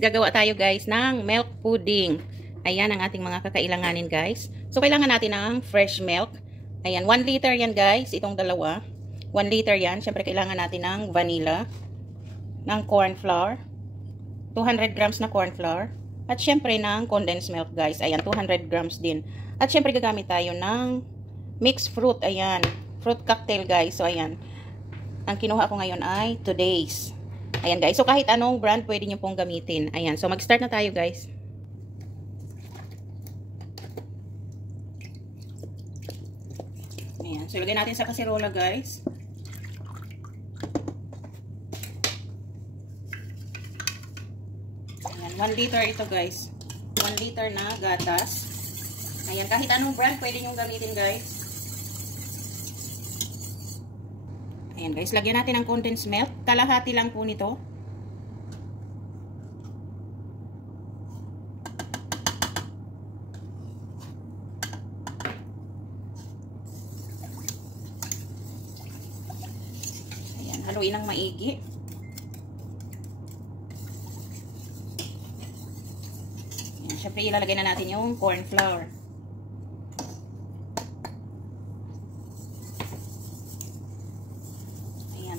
gagawa tayo guys ng milk pudding. Ayan ang ating mga kakailanganin guys. So kailangan natin ng fresh milk. Ayan, 1 liter yan guys, itong dalawa. 1 liter yan. Siyempre kailangan natin ng vanilla, ng corn flour, 200 grams na corn flour, at siyempre ng condensed milk guys. Ayan, 200 grams din. At siyempre gagamit tayo ng mixed fruit. Ayan, fruit cocktail guys. So ayan, ang kinuha ko ngayon ay Today's. Ayan guys, so kahit anong brand pwede nyo pong gamitin. Ayan, so mag-start na tayo guys. Ayan, so ilagay natin sa kasirola guys. Ayan, 1 liter ito guys. 1 liter na gatas. Ayan, kahit anong brand pwede nyo gamitin guys. Ayan guys, lagyan natin ng condensed milk. Kalahati lang po nito. Ayan, haluin ng maigi. Ayan, syempre ilalagay na natin yung corn flour.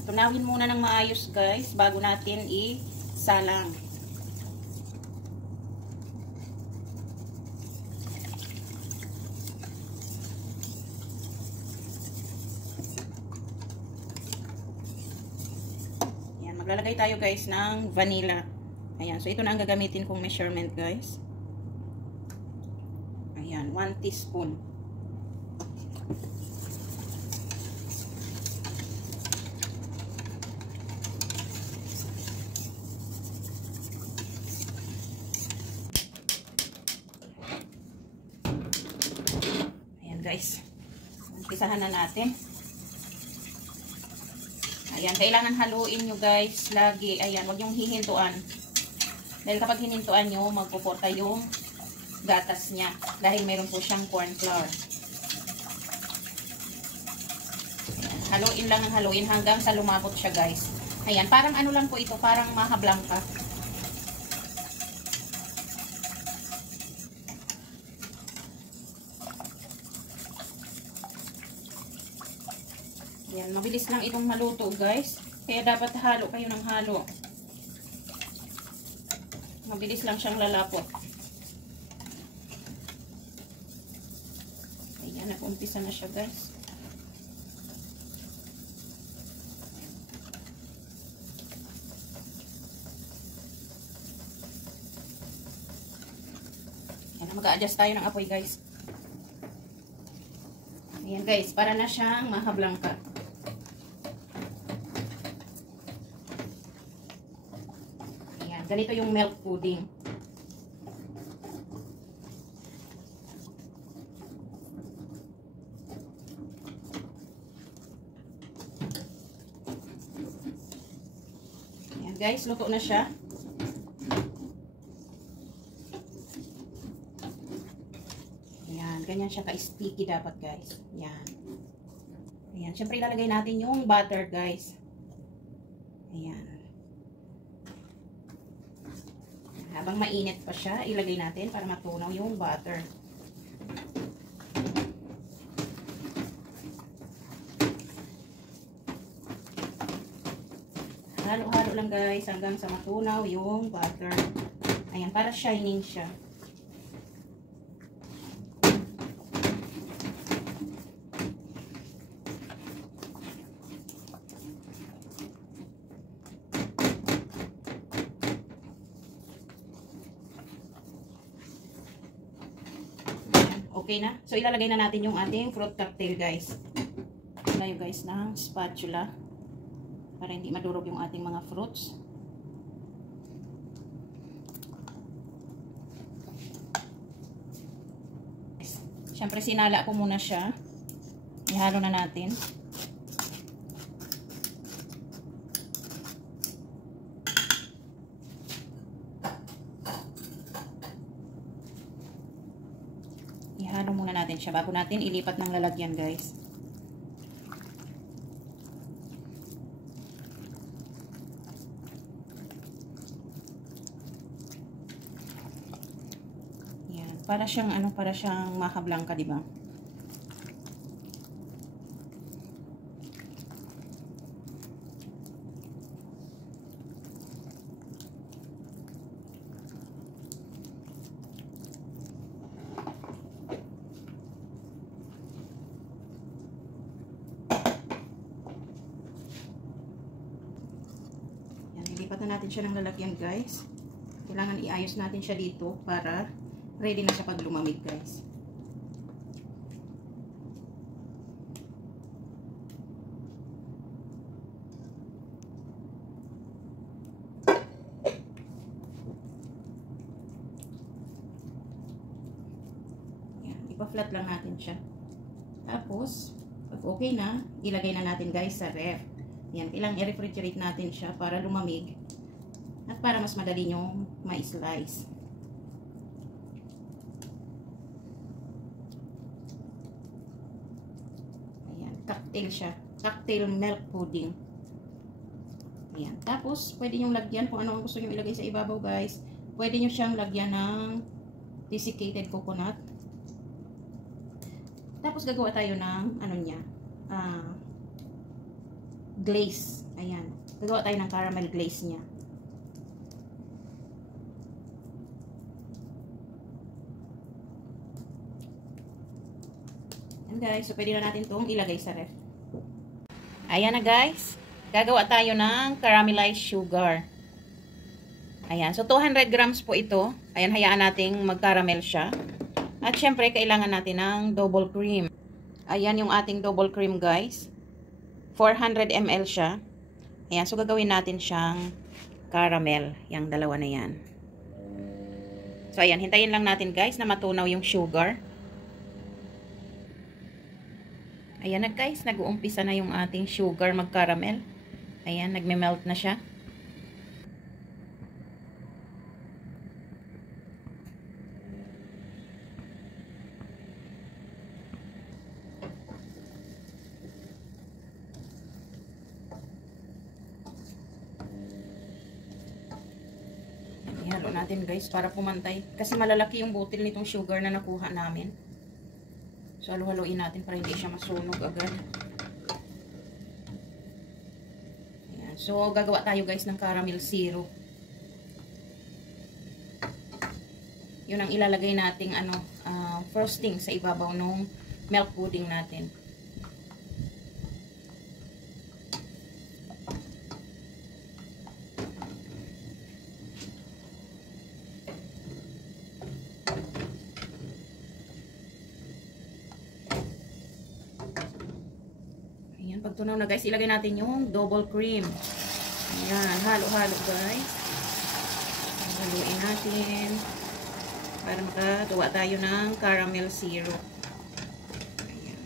Tunawin muna ng maayos guys bago natin isalang. Ayan, maglalagay tayo guys ng vanilla. Ayan, so ito na ang gagamitin kong measurement guys. Ayan, 1 teaspoon. Guys, umpisahan na natin. Ayan, kailangan haluin nyo guys lagi. Ayan, huwag nyong hihintuan. Dahil kapag hinintuan nyo, magpuporta yung gatas niya. Dahil mayroon po siyang corn flour. Ayan, haluin lang ng haluin hanggang sa lumabot siya guys. Ayan, parang ano lang po ito, parang maha blanca. Ayan, mabilis lang itong maluto guys. Kaya dapat halo kayo ng halo. Mabilis lang siyang lalapot. Ayan, nag-umpisa na siya guys. Ayan, mag-a-adjust tayo ng apoy guys. Ayan guys, para na siyang maha blanca. Ganito yung milk pudding. Ayan guys, luto na siya. Ayan, ganyan siya ka-sticky dapat guys. Ayan. Ayan, syempre ilalagay natin yung butter guys. Ayan. Habang mainit pa siya, ilagay natin para matunaw yung butter. Halo-halo lang guys hanggang sa matunaw yung butter. Ayan, para shining siya. Okay na. So, ilalagay na natin yung ating fruit cocktail, guys. Ilagay guys ng spatula para hindi madurog yung ating mga fruits. Siyempre, sinala ko muna siya. Ihalo na natin. Ihalo muna natin siya bago natin ilipat ng lalagyan, guys. Para siyang ano, para siyang maca blanca, di ba? Lipat na natin siya ng lalagyan, guys. Kailangan iayos natin siya dito para ready na siya pag lumamig, guys. Yan, ipa-flat lang natin siya. Tapos, pag okay na, ilagay na natin, guys, sa ref. Yan, kailangan i-refrigerate natin siya para lumamig at para mas madali nyong ma-slice. Ayan, cocktail siya. Cocktail milk pudding. Ayan, tapos pwede nyong lagyan kung ano ang gusto nyong ilagay sa ibabaw, guys. Pwede nyo siyang lagyan ng desiccated coconut. Tapos gagawa tayo ng ano niya, glaze. Ayan. Gagawa tayo ng caramel glaze niya. Ayan, guys. So, pwede na natin itong ilagay sa ref. Ayan na, guys. Gagawa tayo ng caramelized sugar. Ayan. So, 200 grams po ito. Ayan, hayaan nating mag-caramel siya. At, syempre, kailangan natin ng double cream. Ayan yung ating double cream, guys. 400 ml siya. Ayan, so gagawin natin siyang caramel, yung dalawa na yan. So ayan, hintayin lang natin, guys, na matunaw yung sugar. Ayan na, guys, nag-uumpisa na yung ating sugar mag-caramel. Ayan, nagme-melt na siya. Ihalo natin, guys, para pumantay. Kasi malalaki yung butil nitong sugar na nakuha namin. So, halo-haloin natin para hindi siya masunog agad. Ayan. So, gagawa tayo, guys, ng caramel syrup. Yun ang ilalagay nating frosting sa ibabaw ng milk pudding natin. Pag tunaw na, guys, ilagay natin yung double cream. Ayan, halo-halo, guys. Haluin natin para makatuwa tayo ng caramel syrup. Ayan.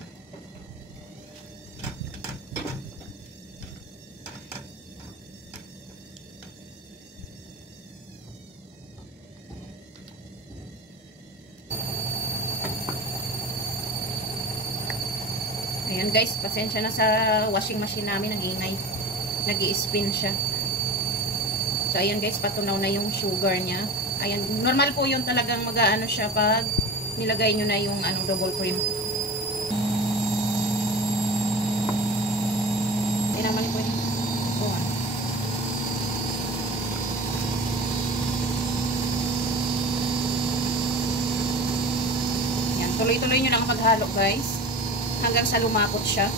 Ayan, guys, pasensya na sa washing machine namin, ang ingay. Nag-i-spin siya. So ayan, guys, patunaw na yung sugar niya. Ayan, normal po yun talagang mag-aano siya pag nilagay nyo na yung double cream. Hindi naman po yun. Ayan, tuloy-tuloy nyo lang maghalo, guys. Hanggang sa lumapot siya.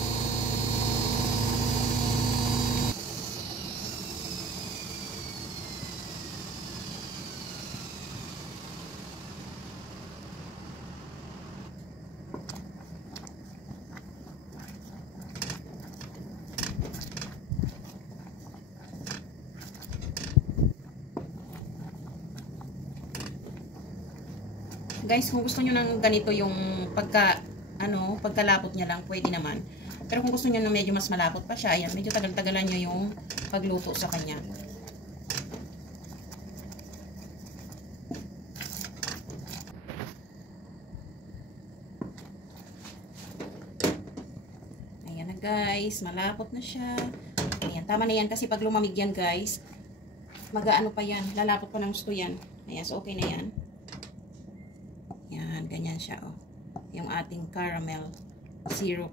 Guys, kung gusto nyo ng ganito yung pagkalapot niya lang, pwede naman. Pero kung gusto nyo na medyo mas malapot pa siya, ayan, medyo tagal-tagalan nyo yung pagluto sa kanya. Ayan na, guys, malapot na siya. Ayan, tama na yan kasi pag lumamig yan, guys, mag-aano pa yan, lalapot pa ng gusto yan. Ayan, so okay na yan. Ayan. Ayan, ganyan siya, oh. Yung ating caramel syrup.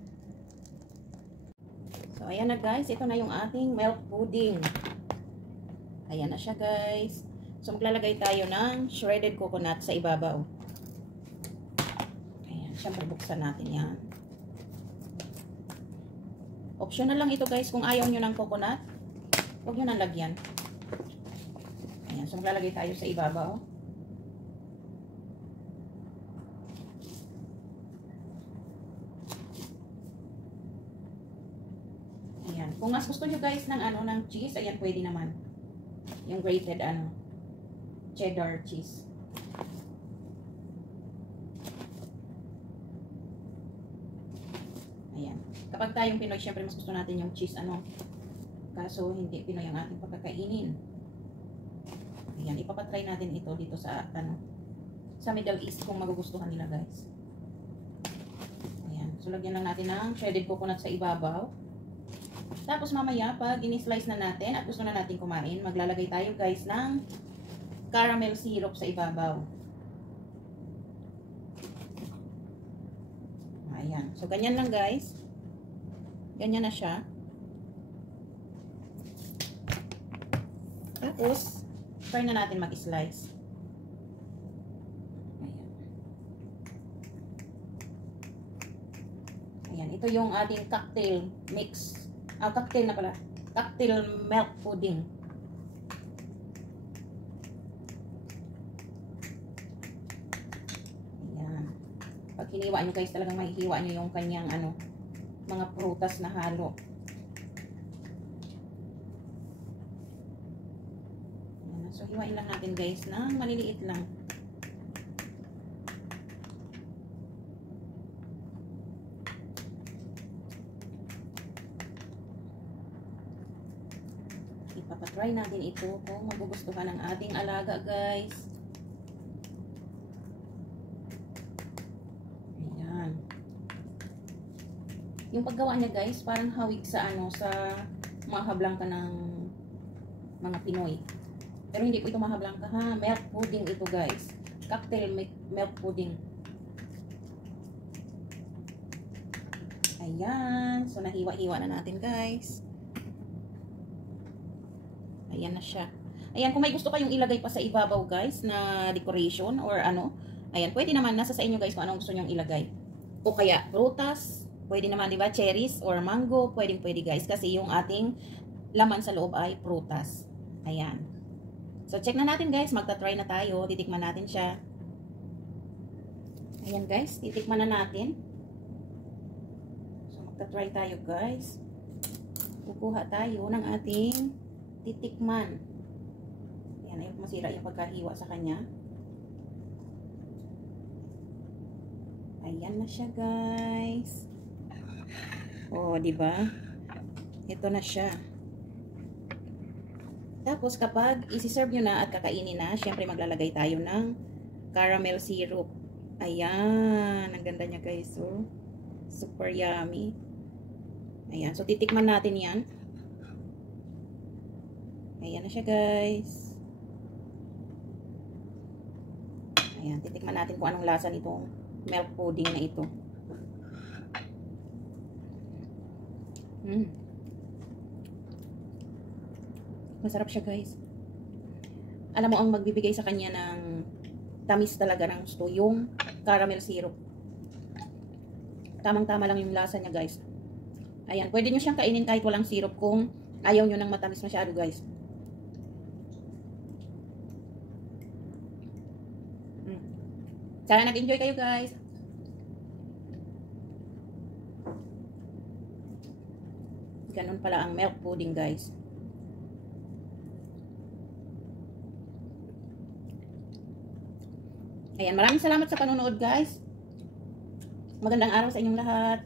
So, ayan na guys. Ito na yung ating milk pudding. Ayan na siya guys. So, maglalagay tayo ng shredded coconut sa ibabaw. Ayan, syempre buksan natin yan. Optional lang ito guys. Kung ayaw nyo ng coconut, huwag nyo nang lagyan. Ayan, so maglalagay tayo sa ibabaw. Ayan. Kung mas gusto nyo guys ng ng cheese, ayan, pwede naman. Yung grated cheddar cheese. Ayan. Kapag tayong Pinoy, syempre mas gusto natin yung cheese kaso hindi Pinoy ang ating pagkakainin. Ayan, ipapatry natin ito dito sa sa Middle East kung magugustuhan nila guys. Ayan. So lagyan lang natin ng shredded coconut sa ibabaw. Tapos mamaya, pag in-slice na natin at gusto na natin kumain, maglalagay tayo guys ng caramel syrup sa ibabaw. Ayan. So, ganyan lang guys. Ganyan na siya. Tapos, try na natin mag-slice. Ayan. Ito yung ating cocktail mix. Cocktail na pala. Cocktail milk pudding. Ayan. Pag hiniwa nyo guys, talagang mahihiwa nyo yung kanyang mga prutas na halo. Ayan. So, hiwain lang natin guys ng maliliit lang. Ipapatry natin ito kung magugustuhan ng ating alaga guys. Ayan. Yung paggawa niya guys, parang hawig sa sa mahablangka ng mga Pinoy. Pero hindi ko ito mahablangka ha. Milk pudding ito guys. Cocktail milk pudding. Ayan. So nahiwa-hiwa na natin guys. Ayan na siya. Ayan, kung may gusto kayong ilagay pa sa ibabaw guys na decoration or ayan, pwede naman, nasa sa inyo guys kung anong gusto nyong ilagay. O kaya prutas, pwede naman, di ba, cherries or mango, pwede guys, kasi yung ating laman sa loob ay prutas. Ayan. So check na natin guys, magta-try na tayo, titikman natin siya. Ayan guys, titikman na natin. So magta-try tayo guys. Kukuha tayo ng ating titikman. Ayan, ayaw masira yung pagkahiwa sa kanya. Ayan na siya, guys. Oh, di ba? Ito na siya. Tapos, kapag isi-serve nyo na at kakainin na, syempre maglalagay tayo ng caramel syrup. Ayan. Ang ganda niya, guys. Oh, super yummy. Ayan. So, titikman natin yan. Ayan na siya guys. Ayan, titikman natin kung anong lasa nitong milk pudding na ito. Masarap siya guys. Alam mo, ang magbibigay sa kanya ng tamis talaga ng gusto, yung caramel syrup. Tamang-tama lang yung lasa niya guys. Ayan, pwede nyo siyang kainin kahit walang syrup kung ayaw nyo ng matamis masyado guys. Sana nag-enjoy kayo guys. Ganun pala ang milk pudding guys. Ayan, maraming salamat sa panonood guys. Magandang araw sa inyong lahat.